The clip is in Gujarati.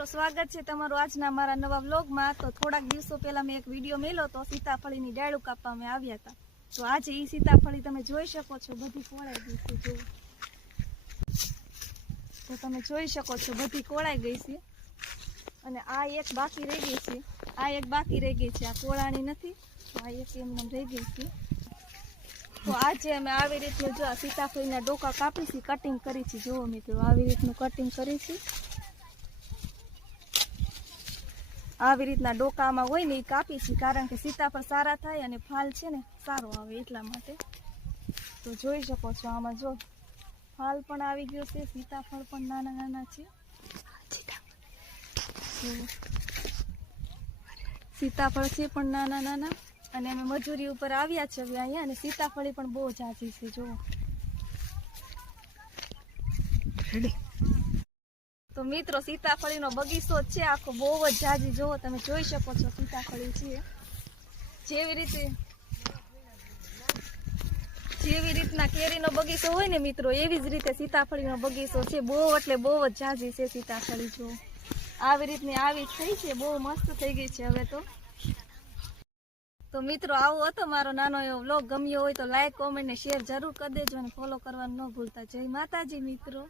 મિત્રો સ્વાગત છે તમારું આજના મારા નવા વ્લોગમાં। તો થોડાક દિવસો પહેલા મેં એક વિડીયો મેલ્યો તો સીતાફળીની ડાળું કાપવા અમે આવ્યા હતા। તો આજે એ સીતાફળી તમે જોઈ શકો છો, બધી કોળાઈ ગઈ છે। જો તો તમે જોઈ શકો છો બધી કોળાઈ ગઈ છે અને આ એક બાકી રહી ગઈ છે, આ એક બાકી રહી ગઈ છે, આ કોળાણી નથી, આ એક એમને રહી ગઈ છે। તો આજે અમે આવી રીતનું જો આ સીતાફળીના ડોકા કાપી છે, કટિંગ કરી છે। જુઓ મિત્રો આવી રીતનું કટિંગ કરી છે, આવી રીતના ડોકામાં હોય ને એ કાપી છે, કારણ કે સીતાફળ સારા થાય અને ફાલ છે ને સારો આવે એટલા માટે। તો જોઈ શકો છો આમાં જો ફાલ પણ આવી ગયો છે, સીતાફળ પણ નાના નાના છે, સીતાફળ છે પણ નાના નાના। અને અમે મજૂરી ઉપર આવ્યા છે હવે અહીંયા, અને સીતાફળી પણ બહુ ઝાઝી છે। જુઓ તો મિત્રો સીતાફળીનો બગીચો છે આખો, બહુ જ ઝાઝી। જુઓ તમે જોઈ શકો છો સીતાફળી છે, જેવી રીતના કેરીનો બગીચો હોય ને મિત્રો એવી જ રીતે સીતાફળીનો બગીચો છે। બહુ એટલે બહુ જ ઝાઝી છે સીતાફળી। જો આવી રીતની આવી થઈ છે, બહુ મસ્ત થઈ ગઈ છે હવે તો મિત્રો આવો હતો મારો નાનો એવો વ્લોગ। ગમ્યો હોય તો લાઈક, કોમેન્ટ ને શેર જરૂર કરી દેજો અને ફોલો કરવાનું ન ભૂલતા। જય માતાજી મિત્રો।